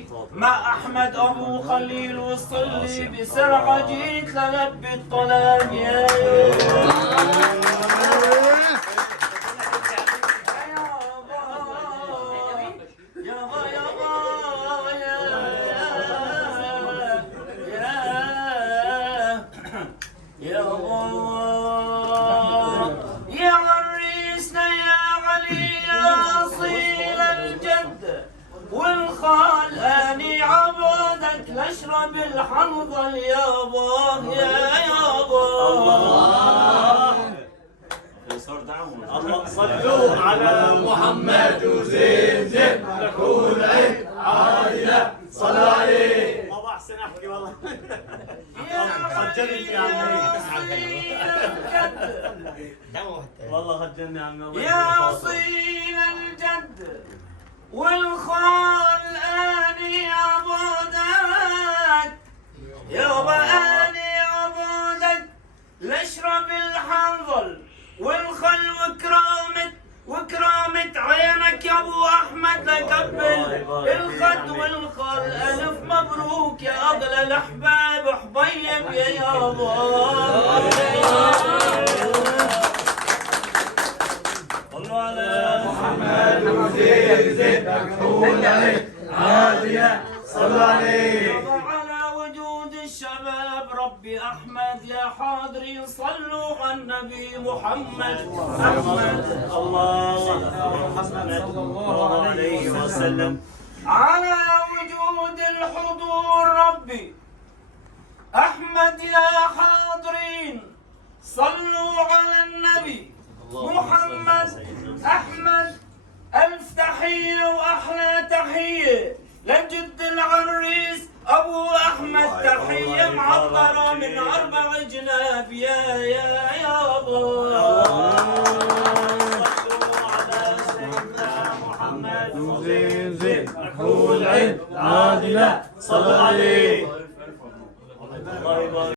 النبي مع أحمد أبو خليل وصلي بسرعة جيت للبي الطلب يا اشرب الحنظل يابا يابا الله صلوا على محمد وزين زين نكون عيد عائلة صلاة عليه والله احسن احكي والله خجلني يا عمي والله خجلني يا عمي يا اصيل الجد والخال اني عبودك يابا اني عبودك لاشرب الحنظل والخل وكرامة عينك يا ابو احمد لقبل الخد والخل الف مبروك يا اغلى الاحباب حبيب يا يابا صلوا على محمد وزين زين مكحول عليه عادية صلوا عليه على وجود الشباب ربي احمد يا حاضرين صلوا على النبي محمد احمد محمد صلى الله عليه وسلم على وجود الحضور ربي احمد يا حاضرين صلوا على النبي محمد احمد الف تحيه واحلى تحيه لجد العريس ابو احمد تحيه معطره من 4 جناب يا يابا صلوا على سيدنا محمد وزين زين مكحول عيد عادلة صلوا عليه الله يبارك